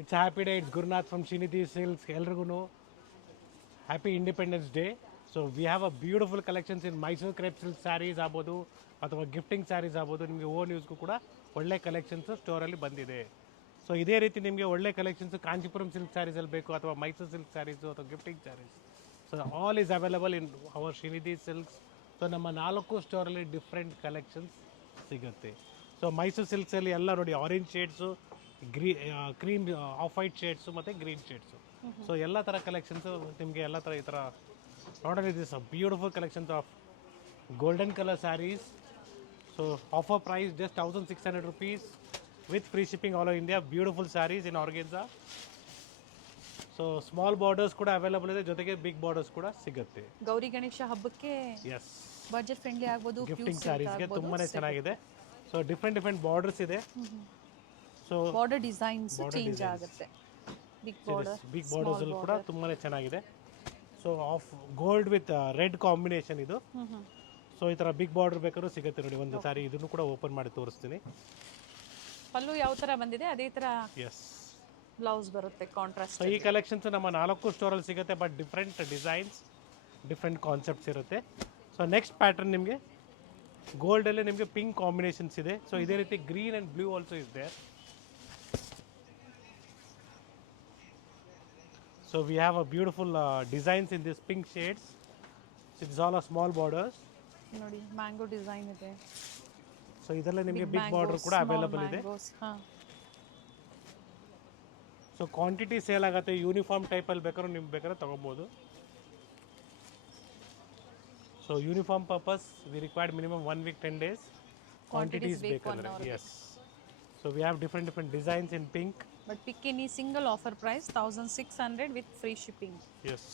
It's a happy day. It's Gurnath from Shinidhi Silks. ಎಲ್ರಿಗೂ happy independence day. So we have a beautiful collections in Mysore crepe silk saris ಆಗ್ಬೋದು ಅಥವಾ gifting saris ಆಗ್ಬೋದು. ನಿಮಗೆ own ಯೂಸ್ಗೂ ಕೂಡ ಒಳ್ಳೆ collections ಸ್ಟೋರಲ್ಲಿ ಬಂದಿದೆ. ಸೊ ಇದೇ ರೀತಿ ನಿಮಗೆ ಒಳ್ಳೆ ಕಲೆಕ್ಷನ್ಸ್ ಕಾಂಚೀಪುರಂ ಸಿಲ್ಕ್ ಸ್ಯಾರೀಸಲ್ಲಿ ಬೇಕು ಅಥವಾ ಮೈಸೂರು ಸಿಲ್ಕ್ ಸ್ಯಾರೀಸು ಅಥವಾ gifting saris, so all is available in our Shrinidhi silks. So ನಮ್ಮ 4 ಸ್ಟೋರಲ್ಲಿ ಡಿಫ್ರೆಂಟ್ ಕಲೆಕ್ಷನ್ಸ್ ಸಿಗುತ್ತೆ. ಸೊ ಮೈಸೂರು ಸಿಲ್ಕ್ಸಲ್ಲಿ ಎಲ್ಲ ನೋಡಿ, orange shades, cream of white shades ಮತ್ತು ಗ್ರೀನ್ ಶೇಡ್ಸು. ಸೊ ಎಲ್ಲ ಥರ ಕಲೆಕ್ಷನ್ಸು ನಿಮಗೆ ಎಲ್ಲ ಥರ ಈ ಥರ ನೋಡೋಣ. This beautiful collections of golden colour saris. So offer price just 1600 rupees with free shipping all over India. Beautiful saris in organza. So small borders ಕೂಡ ಅವೈಲಬಲ್ ಇದೆ, ಜೊತೆಗೆ ಬಿಗ್ ಬಾರ್ಡರ್ಸ್ ಕೂಡ ಸಿಗುತ್ತೆ. ಗೌರಿ ಗಣೇಶ ಹಬ್ಬಕ್ಕೆ ಎಸ್, ಬಜೆಟ್ ಫ್ರೆಂಡ್ಲಿ ಆಗ್ಬೋದು, ಗಿಫ್ಟಿಂಗ್ ಸ್ಯಾರೀಸ್ಗೆ ತುಂಬಾ ಚೆನ್ನಾಗಿದೆ. ಸೊ ಡಿಫ್ರೆಂಟ್ ಬಾರ್ಡರ್ಸ್ ಇದೆ. ಸೊ ಬಾರ್ಡರ್ ಡಿಸೈನ್ಸ್ ಚೇಂಜ್ ಆಗುತ್ತೆ. ಬಿಗ್ ಬಾರ್ಡರ್ಸ್ ಕೂಡ ತುಂಬಾ ಚೆನ್ನಾಗಿದೆ. So of gold with red combination ಇದು. ಸೊ ಈ ಥರ ಬಿಗ್ ಬಾರ್ಡರ್ ಬೇಕಾದ್ರೂ ಸಿಗುತ್ತೆ ನೋಡಿ. ಒಂದು ಸಾರಿ ಇದನ್ನು ಕೂಡ ಓಪನ್ ಮಾಡಿ ತೋರಿಸ್ತೀನಿ. ಪಲ್ಲು ಯಾವ ಥರ ಬಂದಿದೆ ಅದೇ ಥರ ಎಸ್, ಬ್ಲೌಸ್ ಬರುತ್ತೆ ಕಾಂಟ್ರಾಸ್ಟ್. ಸೊ ಈ ಕಲೆಕ್ಷನ್ಸ್ ನಮ್ಮ 4 ಸ್ಟೋರಲ್ಲಿ ಸಿಗುತ್ತೆ, but different designs, different concepts ಇರುತ್ತೆ. ಸೊ ನೆಕ್ಸ್ಟ್ ಪ್ಯಾಟರ್ನ್ ನಿಮಗೆ ಗೋಲ್ಡಲ್ಲೇ ನಿಮಗೆ ಪಿಂಕ್ ಕಾಂಬಿನೇಷನ್ಸ್ ಇದೆ. ಸೊ ಇದೇ ರೀತಿ green and blue also is there. So we have a beautiful designs in this pink shades. It's all a small borders. ನೋಡಿ mango design ಇದೆ. So ಇದರಲ್ಲಿ ನಿಮಗೆ ಬಿಗ್ ಬಾರ್ಡರ್ ಕೂಡ ಅವೈಲಬಲ್ ಇದೆ. ಸೊ ಕ್ವಾಂಟಿಟಿ ಸೇಲ್ ಆಗುತ್ತೆ. Uniform ಟೈಪಲ್ಲಿ ಬೇಕಾದ್ರೂ ನಿಮ್ಗೆ ಬೇಕಾದ್ರೆ ತೊಗೊಬೋದು. So uniform purpose we required minimum 1 week 10 days. Quantities ಬೇಕಾದ್ರೆ yes. So we have different designs in pink. But ಪಿಕ್ಕಿನಿ single offer price 1600 with free shipping. Yes,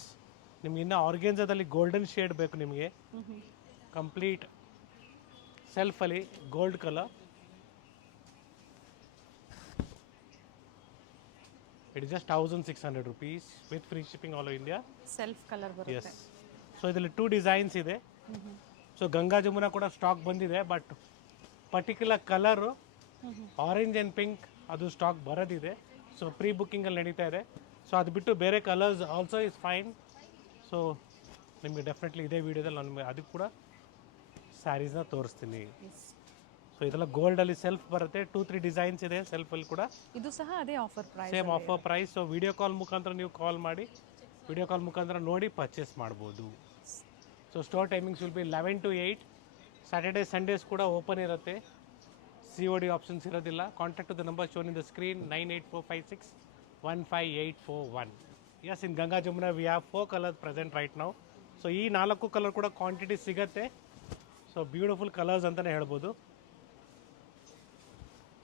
ನಿಮ್ಗೆ ಇನ್ನು ಆರ್ಗೆನ್ಸಾದಲ್ಲಿ ಗೋಲ್ಡನ್ ಶೇಡ್ ಬೇಕು ನಿಮಗೆ, ಕಂಪ್ಲೀಟ್ ಸೆಲ್ಫಲ್ಲಿ gold colour. It is just 1600 rupees with free shipping all over India. Self colour ಬರುತ್ತೆ. Yes, so ಇದರಲ್ಲಿ 2 designs ಇದೆ. ಸೊ ಗಂಗಾ ಜಮುನಾ ಕೂಡ ಸ್ಟಾಕ್ ಬಂದಿದೆ, but particular colour orange and pink ಅದು ಸ್ಟಾಕ್ ಬರೋದಿದೆ. ಸೊ ಪ್ರೀ ಬುಕ್ಕಿಂಗಲ್ಲಿ ನಡೀತಾ ಇದೆ. ಸೊ ಅದು ಬಿಟ್ಟು ಬೇರೆ colours also is fine. So ನಿಮಗೆ ಡೆಫಿನೆಟ್ಲಿ ಇದೇ ವಿಡಿಯೋದಲ್ಲಿ ನಾನು ಅದಕ್ಕೆ ಕೂಡ ಸ್ಯಾರೀಸ್ನ ತೋರಿಸ್ತೀನಿ. ಸೊ ಇದೆಲ್ಲ ಗೋಲ್ಡಲ್ಲಿ ಸೆಲ್ಫ್ ಬರುತ್ತೆ. 2-3 ಡಿಸೈನ್ಸ್ ಇದೆ ಸೆಲ್ಫಲ್ಲಿ ಕೂಡ. ಇದು ಸಹ ಅದೇ offer price, same offer price. So video call ಮುಖಾಂತರ ನೀವು ಕಾಲ್ ಮಾಡಿ, ವಿಡಿಯೋ ಕಾಲ್ ಮುಖಾಂತರ ನೋಡಿ ಪರ್ಚೇಸ್ ಮಾಡ್ಬೋದು. So store timings will be 11 to 8. Saturday Sundays ಕೂಡ ಓಪನ್ ಇರುತ್ತೆ. COD ಆಪ್ಷನ್ಸ್ ಇರೋದಿಲ್ಲ. Contact to the number shown in the screen 9845615841. Yes, in Ganga Jamuna we have 4 colours present right ನಾವು. ಸೊ ಈ 4 ಕಲರ್ ಕೂಡ quantity ಸಿಗುತ್ತೆ. ಸೊ ಬ್ಯೂಟಿಫುಲ್ ಕಲರ್ಸ್ ಅಂತಲೇ ಹೇಳ್ಬೋದು.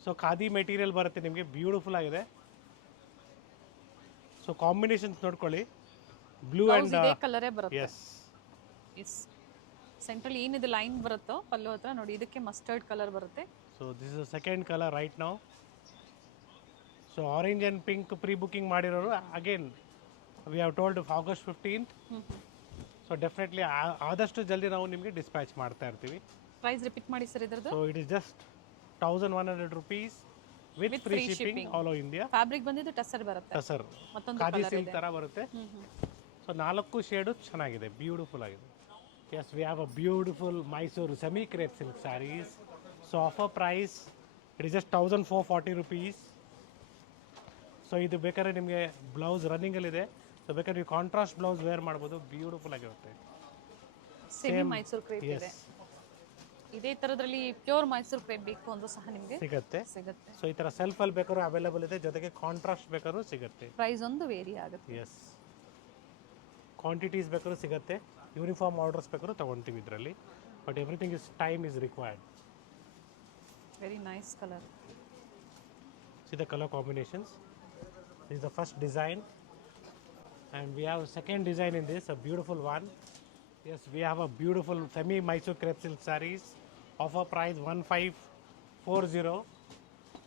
So khadi material ಬರುತ್ತೆ ನಿಮಗೆ, ಬ್ಯೂಟಿಫುಲ್ ಆಗಿದೆ. ಸೊ ಕಾಂಬಿನೇಷನ್ಸ್ ನೋಡ್ಕೊಳ್ಳಿ, ಬ್ಲೂ ಆ್ಯಂಡ್ ಇದೇ ಕಲರೇ ಬರುತ್ತೆ. ಎಸ್ ಎಸ್, ಸೆಂಟ್ರಲ್ ಏನಿದೆ ಲೈನ್ ಬರುತ್ತೋ ಪಲ್ಲು ಹತ್ರ ನೋಡಿ, ಇದಕ್ಕೆ ಮಸ್ಟರ್ಡ್ ಕಲರ್ ಬರುತ್ತೆ. So this is second colour right ನಾವು. So orange and pink pre booking ಮಾಡಿರೋರು again we have told August 15th. So definitely ಆದಷ್ಟು ಜಲ್ದಿ ನಾವು ನಿಮಗೆ ಡಿಸ್ಪ್ಯಾಚ್ ಮಾಡ್ತಾ ಇರ್ತೀವಿ. ಪ್ರೈಸ್ ರಿಪೀಟ್ ಮಾಡಿ ಸರ್ ಇದ್ರದ್ದು. So it is just 1100 rupees with free shipping all over India. Fabric ಬಂದಿದ್ದು ಟಸರ್ ಬರುತ್ತೆ. ಟಸರ್ ಮತ್ತೊಂದು ಖಾದಿ ಸಿಲ್ಕ್ ಥರ ಬರುತ್ತೆ. ಸೊ 4 ಶೇಡು ಚೆನ್ನಾಗಿದೆ, ಬ್ಯೂಟಿಫುಲ್ ಆಗಿದೆ. Yes, we have a beautiful Mysuru semi crepe silk saris. So offer price it is just 1440 rupees. So ಇದು ಬೇಕಾದ್ರೆ ನಿಮಗೆ ಬ್ಲೌಸ್ ರನ್ನಿಂಗಲ್ಲಿದೆ. ಸೊ ಬೇಕಾದ್ರೆ ನೀವು ಕಾಂಟ್ರಾಸ್ಟ್ ಬ್ಲೌಸ್ ವೇರ್ ಮಾಡ್ಬೋದು, ಬ್ಯೂಟಿಫುಲ್ ಆಗಿರುತ್ತೆ. ಸೆಮಿ ಮೈಸೂರು ಕ್ರೇಪ್ ಇದೆ. ಇದೇ ಥರದ್ರಲ್ಲಿ ಪ್ಯೂರ್ ಮೈಸೂರು ಕ್ರೇಪ್ ಬೇಕು ಅಂದ್ರೂ ಸಹ ನಿಮಗೆ ಸಿಗುತ್ತೆ. ಸಿಗುತ್ತೆ. ಸೊ ಈ ಥರ ಸೆಲ್ಫಲ್ಲಿ ಬೇಕಾದ್ರೂ ಅವೈಲೇಬಲ್ ಇದೆ, ಜೊತೆಗೆ ಕಾಂಟ್ರಾಸ್ಟ್ ಬೇಕಾದ್ರೂ ಸಿಗುತ್ತೆ. ಪ್ರೈಸ್ ಒಂದು ವೇರಿ ಆಗುತ್ತೆ. ಎಸ್, ಕ್ವಾಂಟಿಟೀಸ್ ಬೇಕಾದ್ರೂ ಸಿಗುತ್ತೆ. ಯೂನಿಫಾರ್ಮ್ ಆರ್ಡರ್ಸ್ ಬೇಕಾದ್ರೂ ತೊಗೊಳ್ತೀವಿ ಇದರಲ್ಲಿ, but everything is time is required. Very nice colour. See the color combinations. This is the first design, and we have a second design in this, a beautiful one. Yes, we have a beautiful semi Mysore crepe silk sarees. Offer price 1540.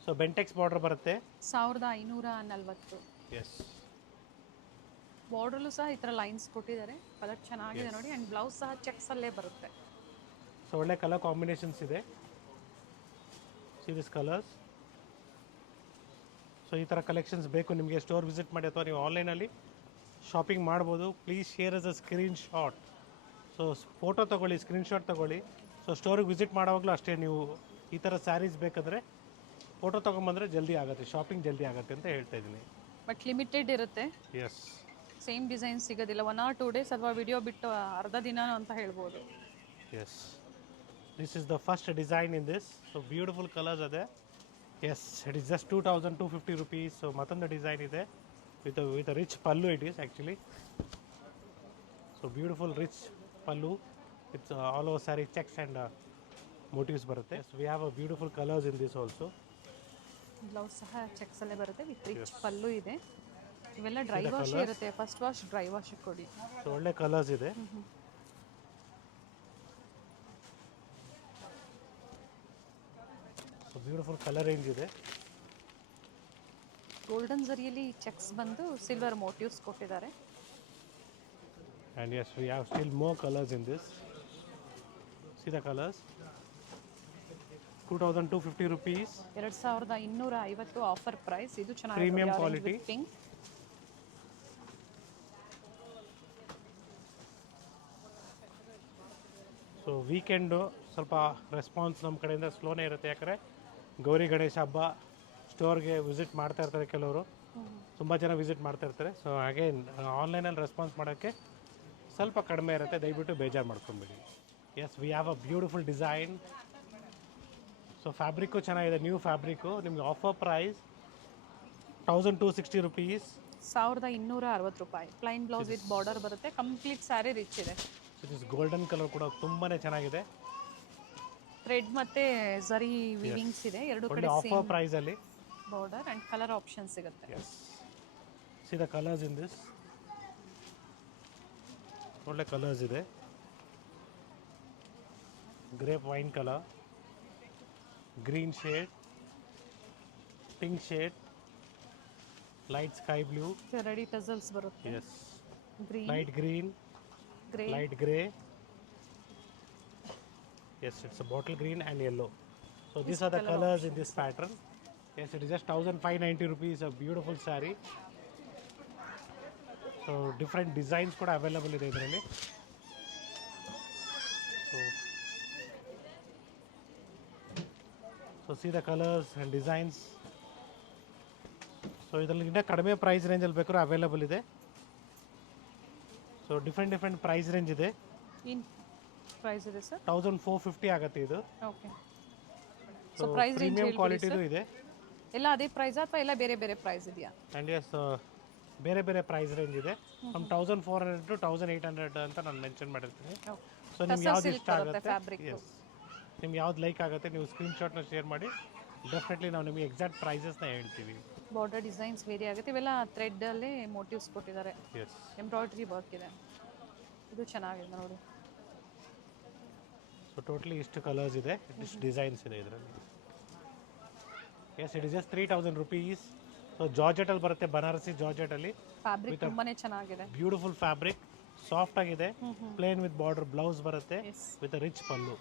So Bentex border ಬರುತ್ತೆ. 1540. Yes. ಬಾರ್ಡರ್ಲು ಸಹ ಈ ಥರ lines ಕೊಟ್ಟಿದ್ದಾರೆ. Colour ಚೆನ್ನಾಗಿದೆ ನೋಡಿ. And blouse ಸಹ ಚೆಕ್ಸಲ್ಲೇ ಬರುತ್ತೆ. So ಒಳ್ಳೆ ಕಲರ್ ಕಾಂಬಿನೇಷನ್ಸ್ ಇದೆ. See these colors. ಸೊ ಈ ಥರ ಕಲೆಕ್ಷನ್ಸ್ ಬೇಕು ನಿಮಗೆ ಸ್ಟೋರ್ ವಿಸಿಟ್ ಮಾಡಿ ಅಥವಾ ನೀವು ಆನ್ಲೈನಲ್ಲಿ ಶಾಪಿಂಗ್ ಮಾಡ್ಬೋದು. Please share us a screen shot. So photo ತೊಗೊಳ್ಳಿ, ಸ್ಕ್ರೀನ್ಶಾಟ್ ತೊಗೊಳ್ಳಿ. ಸೊ ಸ್ಟೋರಿಗೆ ವಿಸಿಟ್ ಮಾಡೋವಾಗಲೂ ಅಷ್ಟೇ, ನೀವು ಈ ಥರ ಸ್ಯಾರೀಸ್ ಬೇಕಾದರೆ ಫೋಟೋ ತೊಗೊಂಬಂದರೆ ಜಲ್ದಿ ಆಗುತ್ತೆ, ಶಾಪಿಂಗ್ ಜಲ್ದಿ ಆಗುತ್ತೆ ಅಂತ ಹೇಳ್ತಾ ಇದ್ದೀನಿ. ಬಟ್ ಲಿಮಿಟೆಡ್ ಇರುತ್ತೆ, ಎಸ್ ಸೇಮ್ ಡಿಸೈನ್ ಸಿಗೋದಿಲ್ಲ. 1 or 2 ಡೇಸ್ ಅಥವಾ ವಿಡಿಯೋ ಬಿಟ್ಟು ಅರ್ಧ ದಿನ ಅಂತ ಹೇಳ್ಬೋದು. Yes, this is the first design in this. So beautiful colours ಅದೇ. Yes, it is just 2250 rupees. So ಮತ್ತೊಂದು ಡಿಸೈನ್ ಇದೆ with rich pallu it is actually. So beautiful rich pallu, it's all over sari checks and motifs ಬರುತ್ತೆ. So we have a beautiful colours in this also. Blouse ಸಹ checks ಅಲ್ಲೇ ಬರುತ್ತೆ with rich pallu ಇದೆ. ಇವೆಲ್ಲ dry wash ಇರುತ್ತೆ, first wash dry wash ಕೊಡಿ. So ಒಳ್ಳೆ colours ಇದೆ. ಸೊ ಬ್ಯೂಟಿಫುಲ್ ಕಲರ್ ರೇಂಜ್ ಇದೆ. ಗೋಲ್ಡನ್ ಜರಿಯಲ್ಲಿ ಚೆಕ್ಸ್ ಬಂದು ಸಿಲ್ವರ್ ಮೋಟಿವ್ಸ್ ಕೊಟ್ಟಿದ್ದಾರೆ. And yes, we have still more colors in this. See the colors. 2250 rupees. 2250 offer price. ಇದು ಚೆನ್ನಾಗಿದೆ, Premium quality. Pink. So weekend ಸ್ವಲ್ಪ response ನಮ್ಮ ಕಡೆಯಿಂದ ಸ್ಲೋನೇ ಇರುತ್ತೆ, ಯಾಕಂದರೆ ಗೌರಿ ಗಣೇಶ ಹಬ್ಬ ಸ್ಟೋರ್ಗೆ ವಿಸಿಟ್ ಮಾಡ್ತಾ ಇರ್ತಾರೆ ಕೆಲವರು, ತುಂಬ ಜನ ವಿಸಿಟ್ ಮಾಡ್ತಾ ಇರ್ತಾರೆ. ಸೊ ಹಾಗೆ ಆನ್ಲೈನಲ್ಲಿ ರೆಸ್ಪಾನ್ಸ್ ಮಾಡೋಕ್ಕೆ ಸ್ವಲ್ಪ ಕಡಿಮೆ ಇರುತ್ತೆ, ದಯವಿಟ್ಟು ಬೇಜಾರು ಮಾಡ್ಕೊಂಬಿಡಿ. Yes, we have a beautiful design. So fabric ಚೆನ್ನಾಗಿದೆ, ನ್ಯೂ ಫ್ಯಾಬ್ರಿಕ್ಕು. ನಿಮಗೆ ಆಫರ್ ಪ್ರೈಸ್ 1260 rupees. 1260 ರೂಪಾಯಿ. ಪ್ಲೈನ್ ಬ್ಲೌಸ್ ವಿತ್ ಬಾರ್ಡರ್ ಬರುತ್ತೆ, ಕಂಪ್ಲೀಟ್ ಸ್ಯಾರಿ ರಿಚ್ ಇದೆ. ಇಟ್ ಇಸ್ ಗೋಲ್ಡನ್ ಕಲರ್ ಕೂಡ ತುಂಬಾ ಚೆನ್ನಾಗಿದೆ. ಥ್ರೆಡ್ ಮತ್ತೆ ಝರಿ ವಿವಿಂಗ್ಸ್ ಇದೆ, ಎರಡು ಕಡೆ ಆಫರ್ ಪ್ರೈಸಲ್ಲಿ ಬಾರ್ಡರ್ ಅಂಡ್ ಕಲರ್ ಆಪ್ಷನ್ ಸಿಗುತ್ತೆ. Yes, see the colours in this. ಒಳ್ಳೆ ಕಲರ್ಸ್ ಇದೆ. Grape wine colour, green shade, pink shade, light sky blue, ready tassels ಬರುತ್ತೆ. Yes, green, light green, grey, light grey. Yes, it's a bottle green and yellow. So these are the colors in this pattern. Yes, it is just 1590 rupees. A beautiful saree. So different designs kuda available ide idralli. So see the colors and designs. So idralli inna kadime price range alli bekuru available ide. So different price range ಇದೆ. In price ಇದೆ sir 1450 ಆಗುತ್ತೆ ಇದು. Okay. So price range premium ಕ್ವಾಲಿಟಿದು ಇದೆ. ಎಲ್ಲ ಅದೇ price ಅಥವಾ ಎಲ್ಲ ಬೇರೆ ಬೇರೆ ಪ್ರೈಸ್ ಇದೆಯಾ? ಆ್ಯಂಡ್ ಎಸ್, ಬೇರೆ ಬೇರೆ ಪ್ರೈಸ್ ರೇಂಜ್ ಇದೆ. ಫ್ರಮ್ 1400 to 1800 ಅಂತ ನಾನು ಮೆನ್ಷನ್ ಮಾಡಿರ್ತೀನಿ. ಸೊ ನಿಮ್ಗೆ ಯಾವ್ದು ಇಷ್ಟ ಆಗುತ್ತೆ, ಎಸ್, ನಿಮ್ಗೆ ಯಾವ್ದು ಲೈಕ್ ಆಗುತ್ತೆ ನೀವು ಸ್ಕ್ರೀನ್ಶಾಟ್ನ ಶೇರ್ ಮಾಡಿ, ಡೆಫಿನೆಟ್ಲಿ ನಾವು ನಿಮಗೆ ಎಕ್ಸಾಕ್ಟ್ ಪ್ರೈಸಸ್ನ ಹೇಳ್ತೀವಿ. ಬಾರ್ಡರ್ ಡಿಸೈನ್ಸ್ ವೇರಿ ಆಗುತ್ತೆ. ಇವೆಲ್ಲ ಥ್ರೆಡ್ಡಲ್ಲೇ ಮೋಟಿವ್ಸ್ ಕೊಟ್ಟಿದ್ದಾರೆ, ಎಸ್, ಎಂಬ್ರಾಯ್ಡ್ರಿ ವರ್ಕ್ ಇದೆ. ಇದು ಚೆನ್ನಾಗಿದೆ ನೋಡಿ. ಸೊ ಟೋಟಲಿ ಇಷ್ಟು ಕಲರ್ಸ್ ಇದೆ, ಇಷ್ಟು ಡಿಸೈನ್ಸ್ ಇದೆ ಇದರಲ್ಲಿ. Yes, it is just 3000 rupees. So ಜಾರ್ಜೆಟಲ್ಲಿ ಬರುತ್ತೆ, ಬನಾರಸಿ ಜಾರ್ಜೆಟಲ್ಲಿ. ಫ್ಯಾಬ್ರಿಕ್ ತುಂಬಾನೇ ಚೆನ್ನಾಗಿದೆ, ಬ್ಯೂಟಿಫುಲ್ ಫ್ಯಾಬ್ರಿಕ್, ಸಾಫ್ಟ್ ಆಗಿದೆ. ಪ್ಲೇನ್ ವಿತ್ ಬಾರ್ಡರ್ ಬ್ಲೌಸ್ ಬರುತ್ತೆ with rich pallu.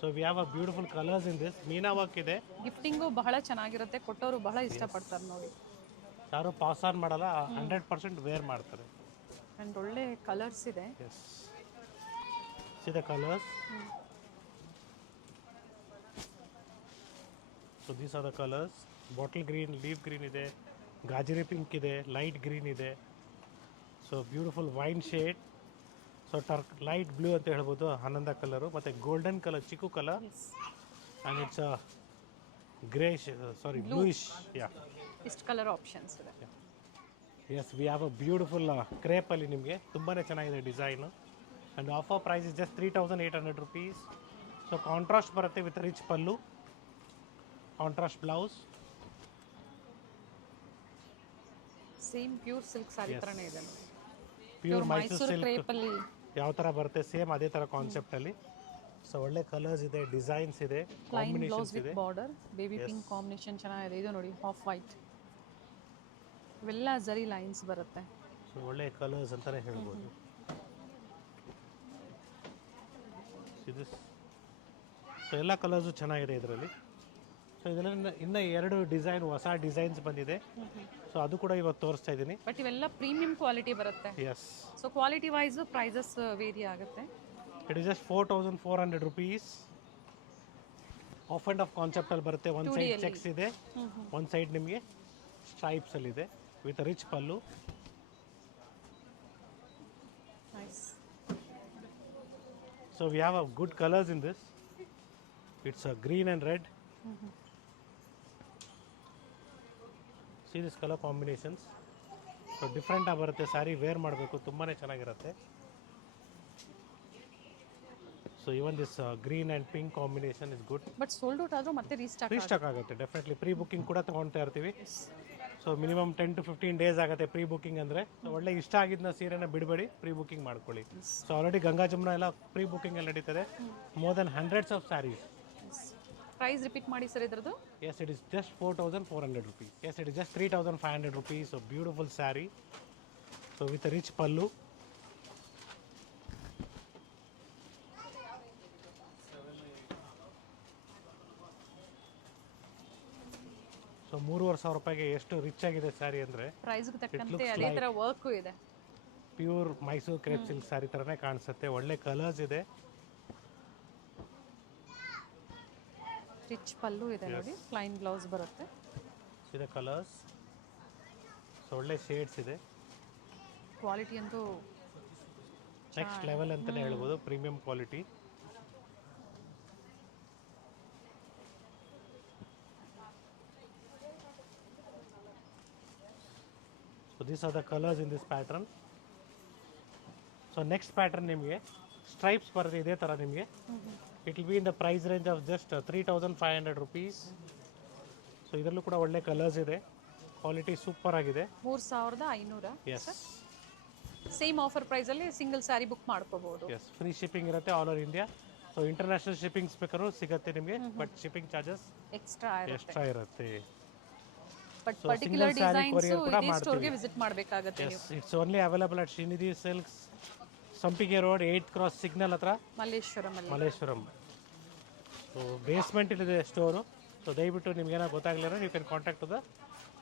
So we have a beautiful colours in this. Meena work ಇದೆ. ಗಿಫ್ಟಿಂಗು ಬಹಳ ಚೆನ್ನಾಗಿರುತ್ತೆ, ಕೊಟ್ಟವರು ಬಹಳ ಇಷ್ಟಪಡ್ತಾರೆ ನೋಡಿ. ಯಾರು ಪಾಸ್ ಆನ್ ಮಾಡಲ್ಲ, 100% ವೇರ್ ಮಾಡ್ತಾರೆ. ಆ್ಯಂಡ್ ಒಳ್ಳೆ ಕಲರ್ಸ್ ಇದೆ. Yes, see the colours. So these are the colours. Bottle green, leaf green ಇದೆ, ಗಾಜರಿ ಪಿಂಕ್ ಇದೆ, ಲೈಟ್ ಗ್ರೀನ್ ಇದೆ. So beautiful wine shade. So light blue ಅಂತ ಹೇಳ್ಬೋದು, ಆನಂದ ಕಲರು, ಮತ್ತು golden colour, chikoo colour, and it's grey, sorry bluish. Yeah, ಇಷ್ಟು colour options ಇದೆ. Yes, we have a beautiful ಕ್ರೇಪಲ್ಲಿ ನಿಮಗೆ ತುಂಬಾ ಚೆನ್ನಾಗಿದೆ design. And offer price is just 3800 rupees. So contrast ಬರುತ್ತೆ with rich pallu, contrast blouse. Same pure silk sari ಥರನೇ ಇದೆ ನೋಡಿ. ಪ್ಯೂರ್ ಮೈಸೂರು ಕ್ರೇಪ್ ಅಲ್ಲಿ ಯಾವ ಥರ ಬರುತ್ತೆ ಸೇಮ್ ಅದೇ ಥರ ಕಾನ್ಸೆಪ್ಟಲ್ಲಿ. ಸೊ ಒಳ್ಳೆ ಕಲರ್ಸ್ ಇದೆ, ಡಿಸೈನ್ಸ್ ಇದೆ, ಕಾಂಬಿನೇಷನ್ಸ್ ಇದೆ. ಬಾರ್ಡರ್ ಬೇಬಿ ಪಿಂಕ್ ಕಾಂಬಿನೇಷನ್ ಚೆನ್ನಾಗಿದೆ. ಇದು ನೋಡಿ ಆಫ್ ವೈಟ್, ಇವೆಲ್ಲ ಜರಿ ಲೈನ್ಸ್ ಬರುತ್ತೆ. ಸೊ ಒಳ್ಳೆ ಕಲರ್ಸ್ ಅಂತಲೇ ಹೇಳ್ಬೋದು. ಇದು ಸೊ ಎಲ್ಲ ಕಲರ್ಸು ಚೆನ್ನಾಗಿದೆ ಇದರಲ್ಲಿ. ಸೊ ಇದರಲ್ಲಿ ಇನ್ನೂ 2 ಡಿಸೈನ್ ಹೊಸ ಡಿಸೈನ್ಸ್ ಬಂದಿದೆ. ಸೊ ಅದು ಕೂಡ ಇವತ್ತು ತೋರಿಸ್ತಾ ಇದ್ದೀನಿ. ಬಟ್ ಇವೆಲ್ಲ ಪ್ರೀಮಿಯಂ ಕ್ವಾಲಿಟಿ ಬರುತ್ತೆ. Yes. So quality wise prices vary ಆಗುತ್ತೆ. It is just 4400 rupees. Half and half ಕಾನ್ಸೆಪ್ಟಲ್ಲಿ ಬರುತ್ತೆ. ಒಂದು ಸೈಡ್ ಚೆಕ್ಸ್ ಇದೆ, ಒಂದು ಸೈಡ್ ನಿಮಗೆ ಸ್ಟ್ರೈಪ್ಸಲ್ಲಿದೆ with rich pallu. Nice. So we have a good colors in this. It's a green and red. See this color combinations. So different ಬರುತ್ತೆ. Sari wear ಮಾಡಬೇಕು, ತುಂಬಾ ಚೆನ್ನಾಗಿರುತ್ತೆ. So even this green and pink combination is good. But sold out ಆದ್ರೂ ಮತ್ತೆ restock ಆಗುತ್ತೆ definitely. Pre booking ಕೂಡ ತಗೊಳ್ತಾ ಇರ್ತೀವಿ. ಸೊ ಮಿನಿಮಮ್ 10 to 15 ಡೇಸ್ ಆಗುತ್ತೆ ಪ್ರೀ ಬುಕ್ಕಿಂಗ್ ಅಂದರೆ. ಸೊ ಒಳ್ಳೆ ಇಷ್ಟ ಆಗಿದ್ದ ಸೀರೆನ ಬಿಡಬೇಡಿ, ಪ್ರೀ ಬುಕ್ಕಿಂಗ್ ಮಾಡ್ಕೊಳ್ಳಿ. ಸೊ ಆಲ್ರೆಡಿ ಗಂಗಾ ಜಮುನಾ ಎಲ್ಲ ಪ್ರೀ ಬುಕ್ಕಿಂಗ್ ಅಲ್ಲಿ ನಡೀತದೆ. More than hundreds of saris. Price repeat ಮಾಡಿ ಸರ್ ಇದ್ರದ್ದು. Yes, it is just 4400 rupees. Yes, it is just 3500 rupees. So beautiful sari. So with rich pallu. So 3500 ರೂಪಾಯಿಗೆ ಎಷ್ಟು ರಿಚ್ ಆಗಿದೆ ಸ್ಯಾರಿ ಅಂದರೆ. ಪ್ರೈಸ್ಗೆ ತಕ್ಕಂತೆ ಅದೇ ಥರ ವರ್ಕು ಇದೆ. Pure Mysuru crepe silk sari ಥರನೇ ಕಾಣಿಸುತ್ತೆ. ಒಳ್ಳೆ ಕಲರ್ಸ್ ಇದೆ. ರಿಚ್ ಪಲ್ಲು ಇದೆ ನೋಡಿ, ಪ್ಲೈನ್ ಬ್ಲೌಸ್ ಬರುತ್ತೆ. ಇದೆ ಕಲರ್ಸ್. ಸೊ ಒಳ್ಳೆ ಶೇಡ್ಸ್ ಇದೆ. ಕ್ವಾಲಿಟಿ ಅಂತೂ ನೆಕ್ಸ್ಟ್ ಲೆವೆಲ್ ಅಂತಲೇ ಹೇಳ್ಬೋದು, premium quality. So these are the colours in this pattern. So next pattern ನಿಮಗೆ ಸ್ಟ್ರೈಪ್ಸ್ ಬರುತ್ತೆ ಇದೇ ಥರ ನಿಮಗೆ. It will be in the price range of just 3500 rupees. So ಇದರಲ್ಲೂ ಕೂಡ ಒಳ್ಳೆ ಕಲರ್ಸ್ ಇದೆ. ಕ್ವಾಲಿಟಿ ಸೂಪರ್ ಆಗಿದೆ. 3500. ಎಸ್. ಸೇಮ್ ಆಫರ್ ಪ್ರೈಸಲ್ಲಿ ಸಿಂಗಲ್ ಸ್ಯಾರಿ ಬುಕ್ ಮಾಡ್ಕೋಬಹುದು. ಎಸ್, ಫ್ರೀ ಶಿಪ್ಪಿಂಗ್ ಇರುತ್ತೆ all over India. So international shippings ಬೇಕಾದ್ರೂ ಸಿಗುತ್ತೆ ನಿಮಗೆ, ಬಟ್ ಶಿಪ್ಪಿಂಗ್ ಚಾರ್ಜಸ್ ಎಕ್ಸ್ಟ್ರಾ ಇರುತ್ತೆ. ಬಟ್ ಪರ್ಟಿಕ್ಯುಲರ್ ಡಿಸೈನ್ಸ್ ಇದೇ ಸ್ಟೋರ್ಗೆ ವಿಸಿಟ್ ಮಾಡಬೇಕಾಗುತ್ತೆ ನೀವು. It's only available at Srinidhi silks, Sampige road 8th Cross signal ಹತ್ರ, ಮಲ್ಲೇಶ್ವರಂ. ಸೊ ಬೇಸ್ಮೆಂಟ್ ಇಲ್ಲಿದೆ ಸ್ಟೋರು. ಸೊ ದಯವಿಟ್ಟು ನಿಮ್ಗೆ ಏನಾದ್ರು ಗೊತ್ತಾಗಲಿಲ್ಲ, you can contact to the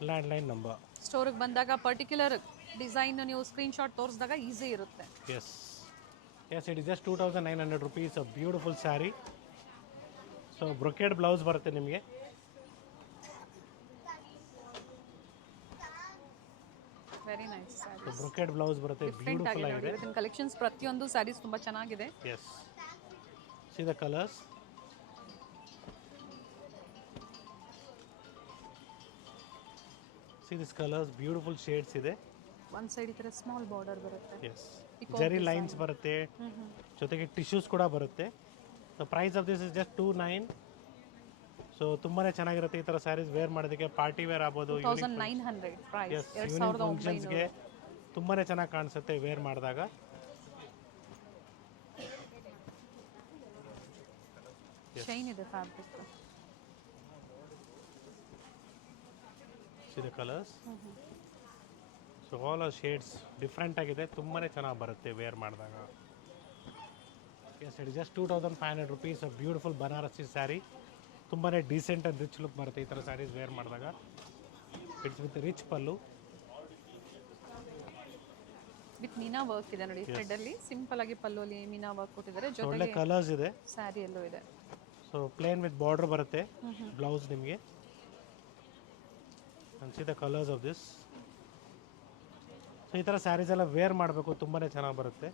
landline number. ಸ್ಟೋರಿಗೆ ಬಂದಾಗ ಪರ್ಟಿಕ್ಯುಲರ್ ಡಿಸೈನ್ ನೀವು ಸ್ಕ್ರೀನ್ಶಾಟ್ ತೋರಿಸಿದಾಗ ಈಸಿ ಇರುತ್ತೆ. Yes, it is just 2900 rupees. A beautiful sari. So brocade blouse ಬರುತ್ತೆ ನಿಮಗೆ. Very nice sari. Brocade blouse ಬರುತ್ತೆ, ಬ್ಯೂಟಿಫುಲ್ ಆಗಿದೆ. ಇವತ್ತಿನ ಕಲೆಕ್ಷನ್ಸ್ ಪ್ರತಿಯೊಂದು ಸ್ಯಾರೀಸ್ ತುಂಬಾ ಚೆನ್ನಾಗಿದೆ. Yes, see the colours. See this colours, beautiful shades ಇದೆ. ಒನ್ ಸೈಡ್ ಈ ಥರ ಸ್ಮಾಲ್ ಬಾರ್ಡರ್ ಬರುತ್ತೆ. ಎಸ್, ಜರಿ ಲೈನ್ಸ್ ಬರುತ್ತೆ, ಜೊತೆಗೆ ಟಿಶ್ಯೂಸ್ ಕೂಡ ಬರುತ್ತೆ. So price of this is just 2900. So ತುಂಬಾ ಚೆನ್ನಾಗಿರುತ್ತೆ ಈ ಥರ ಸ್ಯಾರೀಸ್ ವೇರ್ ಮಾಡೋದಕ್ಕೆ. ಪಾರ್ಟಿ ವೇರ್ ಆಗ್ಬೋದು, 2900 ಪ್ರೈಸ್. ಈವ್ನಿಂಗ್ ಫಂಕ್ಷನ್ಸ್ಗೆ ತುಂಬಾ ಚೆನ್ನಾಗಿ ಕಾಣಿಸುತ್ತೆ ವೇರ್ ಮಾಡಿದಾಗ. ಶೈನ್ ಇದೆ fabric. See the colours. So all are shades different ಆಗಿದೆ, ತುಂಬಾ ಚೆನ್ನಾಗಿ ಬರುತ್ತೆ ವೇರ್ ಮಾಡಿದಾಗ. Yes, it is just 2500 rupees. A beautiful Banarasi sari. ತುಂಬಾ ಡೀಸೆಂಟ್ ಆ್ಯಂಡ್ ರಿಚ್ ಲುಕ್ ಬರುತ್ತೆ ಈ ಥರ ಸ್ಯಾರೀಸ್ ವೇರ್ ಮಾಡಿದಾಗ. It's with rich pallu. With meena work ಇದೆ ನೋಡಿ. ಥ್ರೆಡ್ ಅಲ್ಲಿ ಸಿಂಪಲ್ ಆಗಿ ಪಲ್ಲುಲಿ ಮೀನಾ ವರ್ಕ್ ಕೊಟ್ಟಿದ್ದಾರೆ. ಒಳ್ಳೆ ಜೊತೆಗೆ ಕಲರ್ಸ್ ಇದೆ. ಸ್ಯಾರಿ ಎಲ್ಲೂ ಇದೆ. ಸೊ ಪ್ಲೇನ್ ವಿತ್ ಬಾರ್ಡರ್ ಬರುತ್ತೆ ಬ್ಲೌಸ್ ನಿಮಗೆ. C the colours of this. So ಈ ಥರ ಸ್ಯಾರೀಸ್ ಎಲ್ಲ ವೇರ್ ಮಾಡಬೇಕು, ತುಂಬಾ ಚೆನ್ನಾಗಿ ಬರುತ್ತೆ.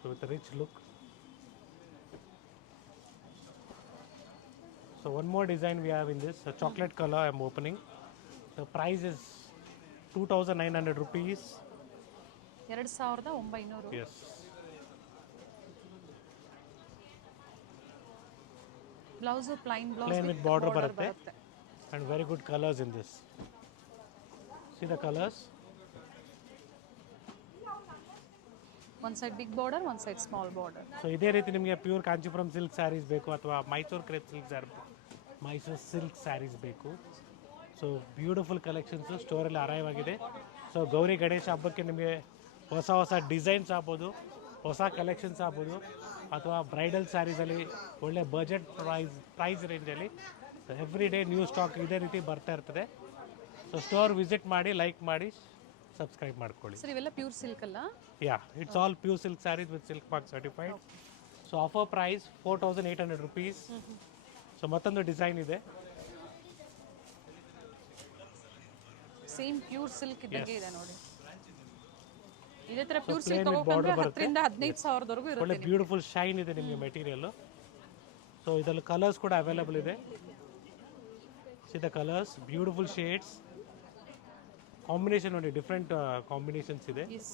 So with rich look. So one more design we have in this, a chocolate color I am opening. The price is 2900 rupees. 2900. Yes. Blouse plain with border barutte. And very good colors in this. See the colors. One side big border, one side small border. So ಇದೇ ರೀತಿ ನಿಮಗೆ pure Kanchipuram silk saris ಬೇಕು ಅಥವಾ Mysuru crepe silk saris ಬೇಕು. So beautiful collections ಸ್ಟೋರಲ್ಲಿ arrive ಆಗಿದೆ. So Gauri Ganesha ಹಬ್ಬಕ್ಕೆ ನಿಮಗೆ ಹೊಸ ಡಿಸೈನ್ಸ್ ಆಗ್ಬೋದು, ಹೊಸ ಕಲೆಕ್ಷನ್ಸ್ ಆಗ್ಬೋದು, ಅಥವಾ ಬ್ರೈಡಲ್ ಸ್ಯಾರೀಸಲ್ಲಿ ಒಳ್ಳೆ ಬಜೆಟ್ ಪ್ರೈಸ್ ರೇಂಜಲ್ಲಿ ಎವ್ರಿ ಡೇ ನ್ಯೂ ಸ್ಟಾಕ್ ಇದೇ ರೀತಿ ಬರ್ತಾ ಇರ್ತದೆ. ಸೊ ಸ್ಟೋರ್ ವಿಸಿಟ್ ಮಾಡಿ, ಲೈಕ್ ಮಾಡಿ, ಸಬ್ಸ್ಕ್ರೈಬ್ ಮಾಡ್ಕೊಳ್ಳಿ. ಸರ್ ಇವೆಲ್ಲ ಪ್ಯೂರ್ ಸಿಲ್ಕ್ ಅಲ್ಲ? Yeah, it's all pure silk saris with silk mark certified. So offer price 4800 rupees. So ಮತ್ತೊಂದು ಡಿಸೈನ್ ಇದೆ. ಸೇಮ್ ಪ್ಯೂರ್ ಸಿಲ್ಕ್ ಇದ್ದಾಗೆ ಇದೆ ನೋಡಿ. ಇದೇ ತರ ಪ್ಯೂರ್ plain ಸಿಲ್ಕ್ with ತಗೋಕೊಂಡ್ರೆ border 10,000 ರಿಂದ 15,000 ವರೆಗೂ ಒಳ್ಳೆ ಇರುತ್ತೆ. ಬ್ಯೂಟಿಫುಲ್ ಶೈನ್ ಇದೆ ನಿಮಗೆ ಮೆಟೀರಿಯಲ್. ಸೊ ಇದರಲ್ಲಿ ಕಲರ್ಸ್ ಕೂಡ ಅವೈಲೇಬಲ್ ಇದೆ. C the colours, beautiful shades, combination ನೋಡಿ, ಡಿಫ್ರೆಂಟ್ ಕಾಂಬಿನೇಷನ್ಸ್ ಇದೆ. ಎಸ್.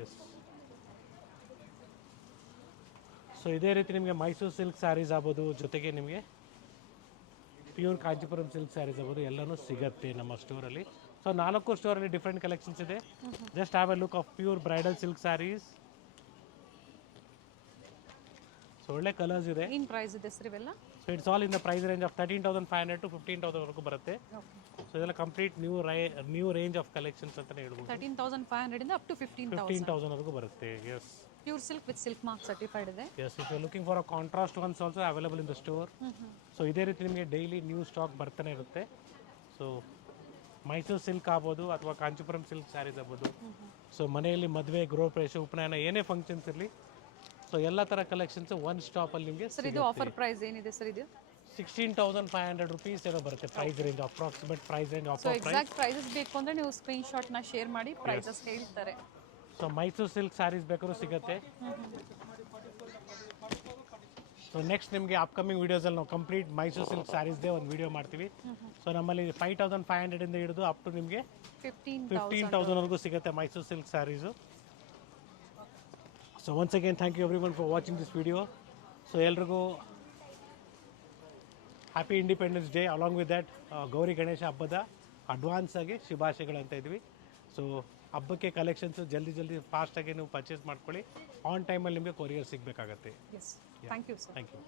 ಎಸ್. ಸೊ ಇದೇ ರೀತಿ ನಿಮಗೆ ಮೈಸೂರು ಸಿಲ್ಕ್ ಸ್ಯಾರೀಸ್ ಆಗ್ಬೋದು, ಜೊತೆಗೆ ನಿಮಗೆ ಪ್ಯೂರ್ ಕಾಂಚೀಪುರಂ ಸಿಲ್ಕ್ ಸ್ಯಾರೀಸ್ ಆಗ್ಬೋದು, ಎಲ್ಲನೂ ಸಿಗುತ್ತೆ ನಮ್ಮ ಸ್ಟೋರಲ್ಲಿ. ಸೊ 4 ಸ್ಟೋರಲ್ಲಿ ಡಿಫ್ರೆಂಟ್ ಕಲೆಕ್ಷನ್ಸ್ ಇದೆ. Just have a look of pure bridal silk saris. So ಒಳ್ಳೆ ಕಲರ್ಸ್ ಇದೆ. ಏನ್ ಪ್ರೈಸ್ ಇದೆ ಸರ್ ಇವೆಲ್ಲ? So it's all in the price range of 13,500 to 15,000 ವರೆಗೂ ಬರುತ್ತೆ. ಸೊ ಇದೆಲ್ಲ complete new range of collections ಅಂತಲೇ ಹೇಳ್ಬೋದು. 13,500 ಇಂದ ಅಪ್ ಟು 15,000. 15,000 ವರೆಗೂ ಬರುತ್ತೆ. Yes. Pure silk with silk mark certified ಇದೆ. Yes, if you looking for a contrast ones also available in the store. So ಇದೇ ರೀತಿ ನಿಮಗೆ ಡೈಲಿ ನ್ಯೂ ಸ್ಟಾಕ್ ಬರ್ತಾನೆ ಇರುತ್ತೆ. ಸೊ ಮೈಸೂರು ಸಿಲ್ಕ್ ಆಗ್ಬೋದು ಅಥವಾ ಕಾಂಚೀಪುರಂ ಸಿಲ್ಕ್ ಸ್ಯಾರೀಸ್ ಆಗ್ಬೋದು. ಸೊ ಮನೆಯಲ್ಲಿ ಮದುವೆ, ಗೃಹಪ್ರವೇಶ, ಉಪನಯನ ಏನೇ ಫಂಕ್ಷನ್ಸ್ ಇರಲಿ, ಸೊ ಎಲ್ಲ ಥರ ಕಲೆಕ್ಷನ್ಸ್ ಒನ್ ಸ್ಟಾಪಲ್ಲಿ ನಿಮಗೆ ಸರ್ ಇದು ಆಫರ್ ಪ್ರೈಸ್ ಏನಿದೆ ಸರ್ ಇದು? 16,500 rupees ಏನೋ ಬರುತ್ತೆ price range, approximate price range. So offer price. Exact prices ಬೇಕು ಅಂದ್ರೆ ನೀವು ಸ್ಕ್ರೀನ್ ಶಾಟ್ ನ ಶೇರ್ ಮಾಡಿ, ಪ್ರೈಸಸ್ ಹೇಳ್ತಾರೆ. ಸೊ ಮೈಸೂರು ಸಿಲ್ಕ್ ಸ್ಯಾರೀಸ್ ಬೇಕಾದ್ರೂ ಸಿಗುತ್ತೆ. ಸೊ ನೆಕ್ಸ್ಟ್ ನಿಮಗೆ ಅಪ್ಕಮಿಂಗ್ ವೀಡಿಯೋಸಲ್ಲಿ ನಾವು ಕಂಪ್ಲೀಟ್ ಮೈಸೂರು ಸಿಲ್ಕ್ ಸ್ಯಾರೀಸ್ದೇ ಒಂದು ವಿಡಿಯೋ ಮಾಡ್ತೀವಿ. ಸೊ ನಮ್ಮಲ್ಲಿ 5,500 ಇಂದ ಹಿಡಿದು ಅಪ್ ಟು ನಿಮಗೆ 15,000 ವರೆಗೂ ಸಿಗುತ್ತೆ Mysore silk saris. So once again thank you everyone for watching this video. So ಎಲ್ರಿಗೂ happy independence day. Along with that Gauri Ganesha ಹಬ್ಬದ ಅಡ್ವಾನ್ಸ್ ಆಗಿ ಶುಭಾಶಯಗಳು ಅಂತ ಇದ್ವಿ. ಸೊ ಹಬ್ಬಕ್ಕೆ ಕಲೆಕ್ಷನ್ಸು ಜಲ್ದಿ ಫಾಸ್ಟಾಗಿ ನೀವು ಪರ್ಚೇಸ್ ಮಾಡ್ಕೊಳ್ಳಿ. ಆನ್ ಟೈಮಲ್ಲಿ ನಿಮಗೆ ಕೊರಿಯರ್ ಸಿಗಬೇಕಾಗತ್ತೆ. Yes, thank you sir. Thank you.